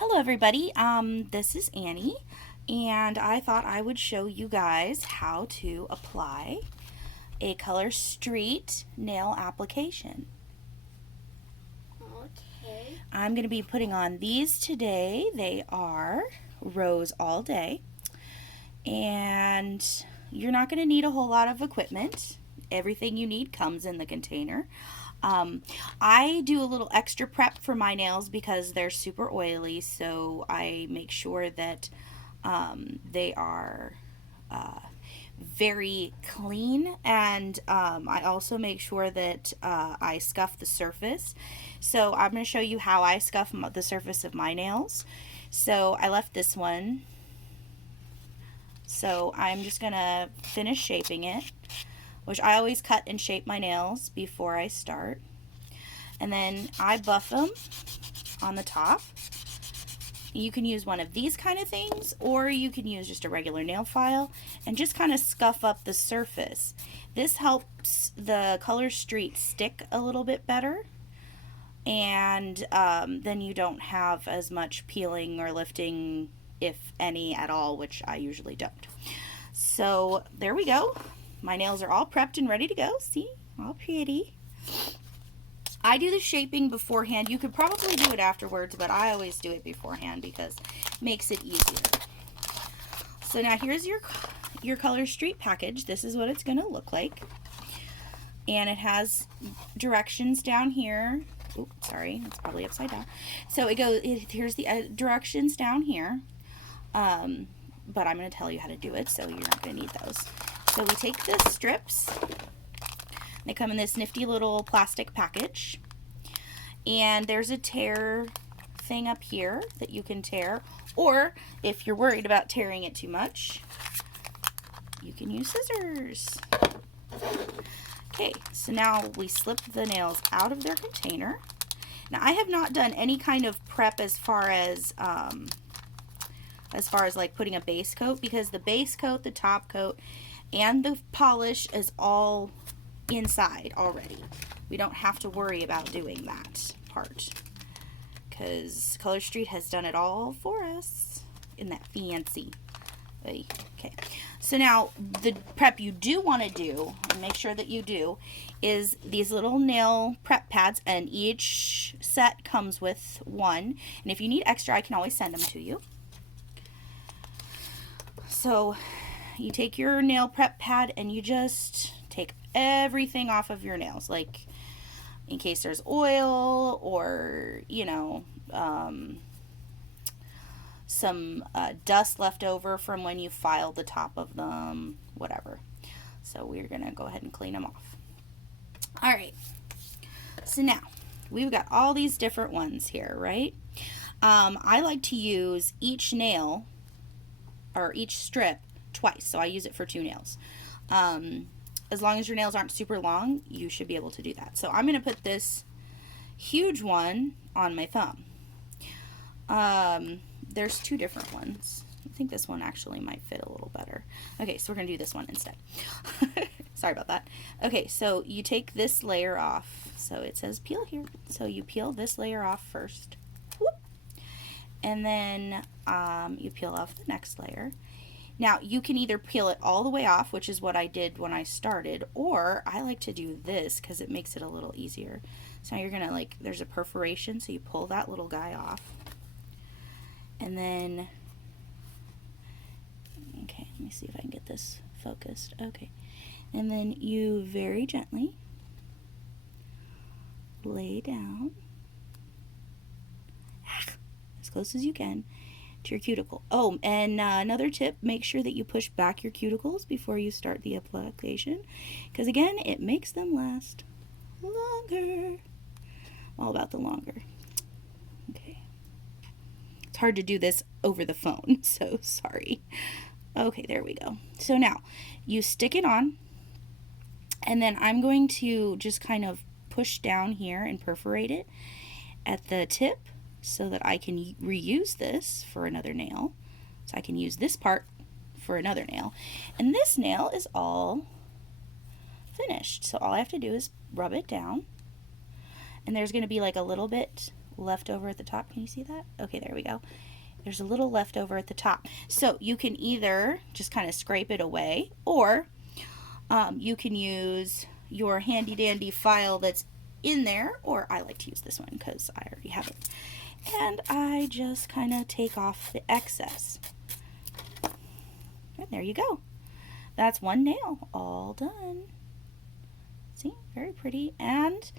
Hello everybody, this is Annie, and I thought I would show you guys how to apply a Color Street nail application. Okay. I'm going to be putting on these today. They are Rose All Day, and you're not going to need a whole lot of equipment. Everything you need comes in the container. I do a little extra prep for my nails because they're super oily, so I make sure that they are very clean, and I also make sure that I scuff the surface. So I'm going to show you how I scuff the surface of my nails. So I left this one, so I'm just going to finish shaping it, which I always cut and shape my nails before I start. And then I buff them on the top. You can use one of these kind of things, or you can use just a regular nail file and just kind of scuff up the surface. This helps the Color Street stick a little bit better, and then you don't have as much peeling or lifting, if any at all, which I usually don't. So there we go. My nails are all prepped and ready to go. See? All pretty. I do the shaping beforehand. You could probably do it afterwards, but I always do it beforehand because it makes it easier. So now here's your Color Street package. This is what it's going to look like. And it has directions down here. Oops, sorry, it's probably upside down. So here's the directions down here. But I'm going to tell you how to do it, so you're not going to need those. So we take the strips. They come in this nifty little plastic package. And there's a tear thing up here that you can tear. Or if you're worried about tearing it too much, you can use scissors. Okay, so now we slip the nails out of their container. Now I have not done any kind of prep as far as like putting a base coat, because the base coat, the top coat, and the polish is all inside already. We don't have to worry about doing that part because Color Street has done it all for us in that fancy way. Okay, so now the prep you do want to do, and make sure that you do, is these little nail prep pads, and each set comes with one, and if you need extra I can always send them to you. So you take your nail prep pad and you just take everything off of your nails, like in case there's oil or, you know, some dust left over from when you filed the top of them, whatever. So we're going to go ahead and clean them off. All right. So now we've got all these different ones here, right? I like to use each nail or each strip twice, so I use it for 2 nails. As long as your nails aren't super long, you should be able to do that. So I'm going to put this huge one on my thumb. There's 2 different ones. I think this one actually might fit a little better. Okay, so we're going to do this one instead. Sorry about that. Okay, so you take this layer off. So it says peel here. So you peel this layer off first. Whoop. And then you peel off the next layer. Now, you can either peel it all the way off, which is what I did when I started, or I like to do this because it makes it a little easier. So now you're going to, there's a perforation, so you pull that little guy off. And then, okay, let me see if I can get this focused. Okay. And then you very gently lay down as close as you can to your cuticle. Oh, and another tip, make sure that you push back your cuticles before you start the application, because again, it makes them last longer. All about the longer. Okay. It's hard to do this over the phone, so sorry. Okay, there we go. So now you stick it on, and then I'm going to just kind of push down here and perforate it at the tip, so that I can reuse this for another nail. So I can use this part for another nail. And this nail is all finished. So all I have to do is rub it down. And there's going to be like a little bit leftover at the top. Can you see that? Okay, there we go. There's a little leftover at the top. So you can either just kind of scrape it away, or you can use your handy dandy file that's in there, or I like to use this one because I already have it. And I just kind of take off the excess. And there you go. That's one nail all done. See, very pretty. And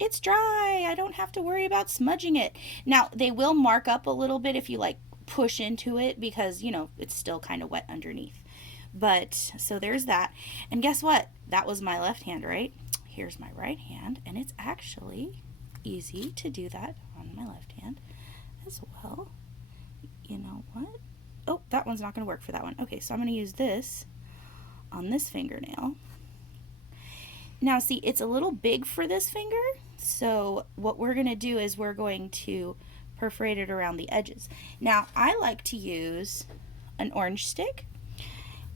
it's dry. I don't have to worry about smudging it. Now, they will mark up a little bit if you like push into it because, you know, it's still kind of wet underneath. But, so there's that. And guess what? That was my left hand, right? Here's my right hand, and it's actually easy to do that on my left hand as well. You know what? Oh, that one's not going to work for that one. Okay, so I'm going to use this on this fingernail. Now, see, it's a little big for this finger, so what we're going to do is we're going to perforate it around the edges. Now, I like to use an orange stick,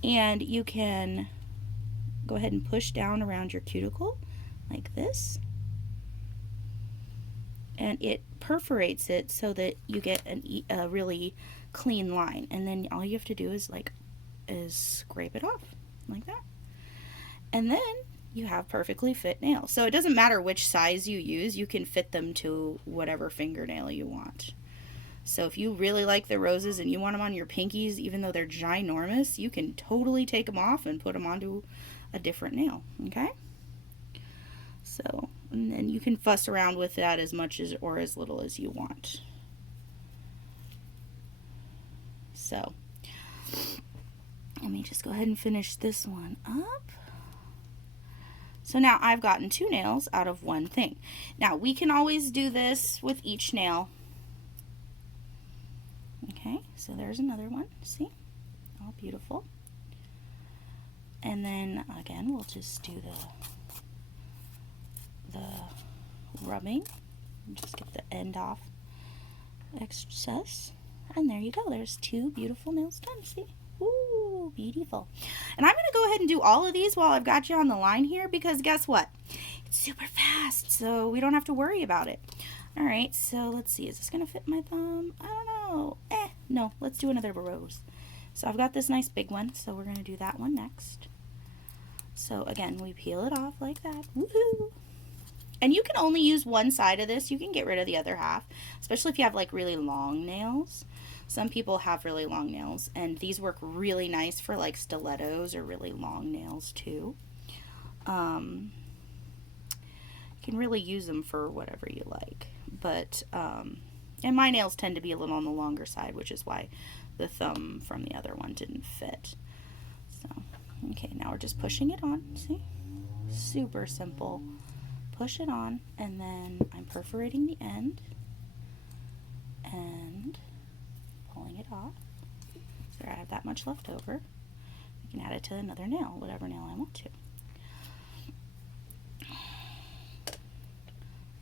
and you can go ahead and push down around your cuticle like this, and it perforates it so that you get a really clean line, and then all you have to do is scrape it off like that, and then you have perfectly fit nails. So it doesn't matter which size you use, you can fit them to whatever fingernail you want. So if you really like the roses and you want them on your pinkies, even though they're ginormous, you can totally take them off and put them onto a different nail, okay? So, and then you can fuss around with that as much as or as little as you want. So, let me just go ahead and finish this one up. So now I've gotten 2 nails out of one thing. Now we can always do this with each nail. Okay, so there's another one. See? All beautiful. And then again, we'll just do the rubbing. Just get the end off excess. And there you go. There's 2 beautiful nails done. See? Ooh, beautiful. And I'm going to go ahead and do all of these while I've got you on the line here, because guess what? It's super fast, so we don't have to worry about it. All right, so let's see. Is this going to fit my thumb? I don't know. No, let's do another rose. So I've got this nice big one, so we're going to do that one next. So again, we peel it off like that. Woohoo! And you can only use one side of this. You can get rid of the other half, especially if you have like really long nails. Some people have really long nails, and these work really nice for like stilettos or really long nails too. You can really use them for whatever you like, but and my nails tend to be a little on the longer side, which is why the thumb from the other one didn't fit. So, okay, now we're just pushing it on. See? Super simple. Push it on, and then I'm perforating the end and pulling it off. So I have that much left over. I can add it to another nail, whatever nail I want to.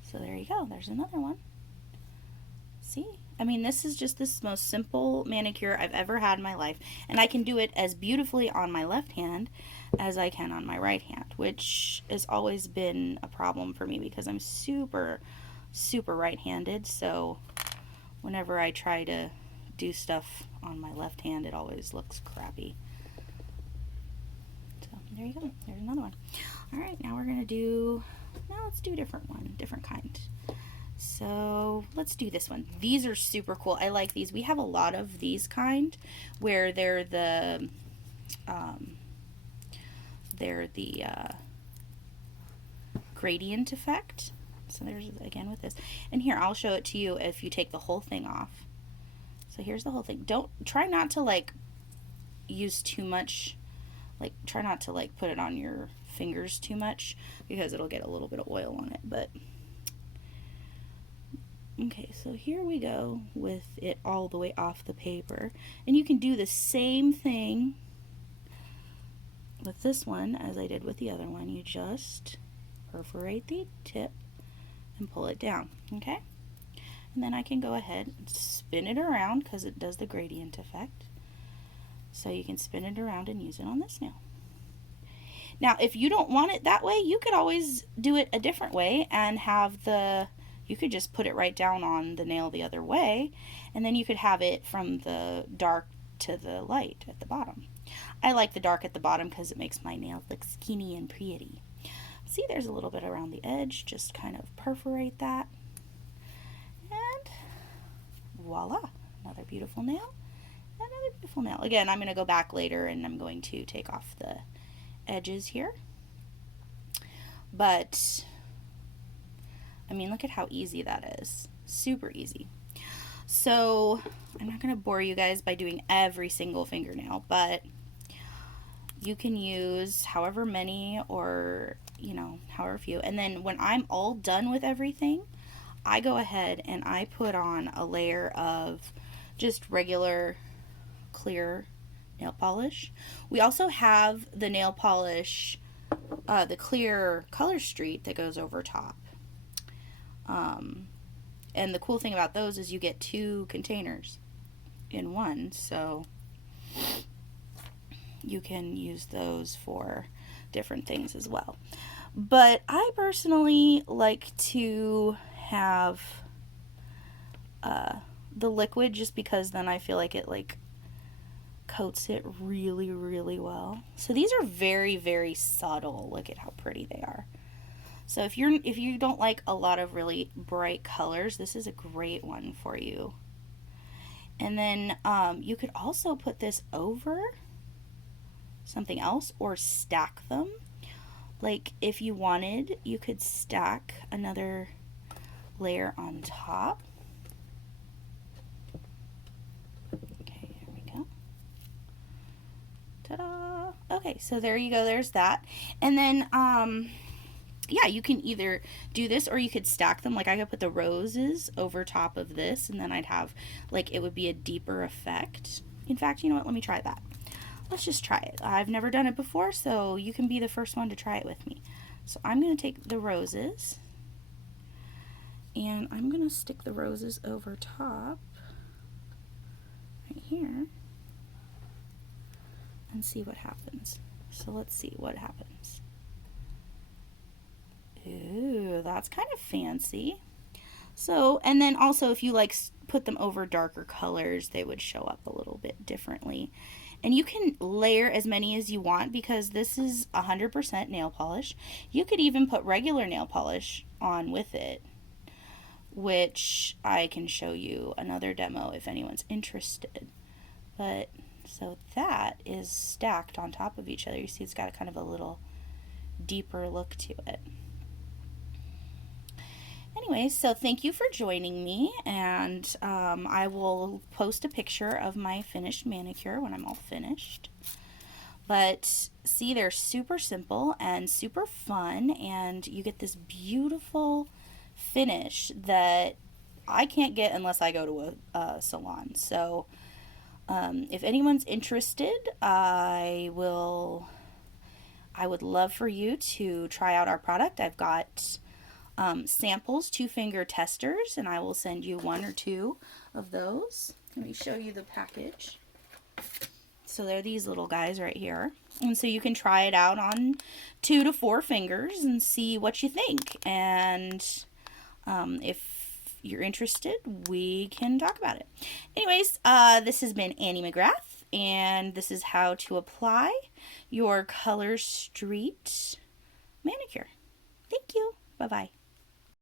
So there you go. There's another one. See? I mean, this is just the most simple manicure I've ever had in my life, and I can do it as beautifully on my left hand as I can on my right hand, which has always been a problem for me because I'm super right-handed. So whenever I try to do stuff on my left hand, it always looks crappy. So there you go. There's another one. All right, now we're gonna do. Now let's do a different one, different kind. So let's do this one. These are super cool. I like these. We have a lot of these kind where they're the gradient effect. So there's again with this. And here, I'll show it to you if you take the whole thing off. So here's the whole thing. Try not to like use too much, like try not to like put it on your fingers too much because it'll get a little bit of oil on it, but okay, so here we go with it all the way off the paper. And you can do the same thing with this one as I did with the other one. You just perforate the tip and pull it down, okay? And then I can go ahead and spin it around because it does the gradient effect. So you can spin it around and use it on this nail. Now, if you don't want it that way, you could always do it a different way and have the you could just put it right down on the nail the other way, and then you could have it from the dark to the light at the bottom. I like the dark at the bottom because it makes my nails look skinny and pretty. See, there's a little bit around the edge, just kind of perforate that, and voila, another beautiful nail, another beautiful nail. Again, I'm going to go back later and I'm going to take off the edges here, but I mean, look at how easy that is. Super easy. So I'm not going to bore you guys by doing every single fingernail, but you can use however many, or you know, however few. And then when I'm all done with everything, I go ahead and I put on a layer of just regular clear nail polish. We also have the nail polish, the clear Color Street that goes over top. And the cool thing about those is you get 2 containers in one, so you can use those for different things as well. But I personally like to have the liquid, just because then I feel like it like coats it really, really well. So these are very, very subtle. Look at how pretty they are. So if you don't like a lot of really bright colors, this is a great one for you. And then you could also put this over something else or stack them. Like if you wanted, you could stack another layer on top. Okay, here we go. Ta-da! Okay, so there you go, there's that. And then yeah, you can either do this or you could stack them. Like I could put the roses over top of this, and then I'd have, like, it would be a deeper effect. In fact, you know what? Let me try that. Let's just try it. I've never done it before, so you can be the first one to try it with me. So I'm going to take the roses, and I'm going to stick the roses over top right here and see what happens. So let's see what happens. Ooh, that's kind of fancy. So, and then also if you like put them over darker colors, they would show up a little bit differently. And you can layer as many as you want because this is 100% nail polish. You could even put regular nail polish on with it, which I can show you another demo if anyone's interested. But so that is stacked on top of each other. You see it's got a kind of a little deeper look to it. Anyways, so thank you for joining me, and I will post a picture of my finished manicure when I'm all finished. But see, they're super simple and super fun, and you get this beautiful finish that I can't get unless I go to a salon. So if anyone's interested, I would love for you to try out our product. I've got samples, 2-finger testers, and I will send you 1 or 2 of those. Let me show you the package. So they're these little guys right here, and so you can try it out on 2 to 4 fingers and see what you think. And if you're interested, we can talk about it. Anyways, this has been Annie McGrath, and this is how to apply your Color Street manicure. Thank you. Bye-bye.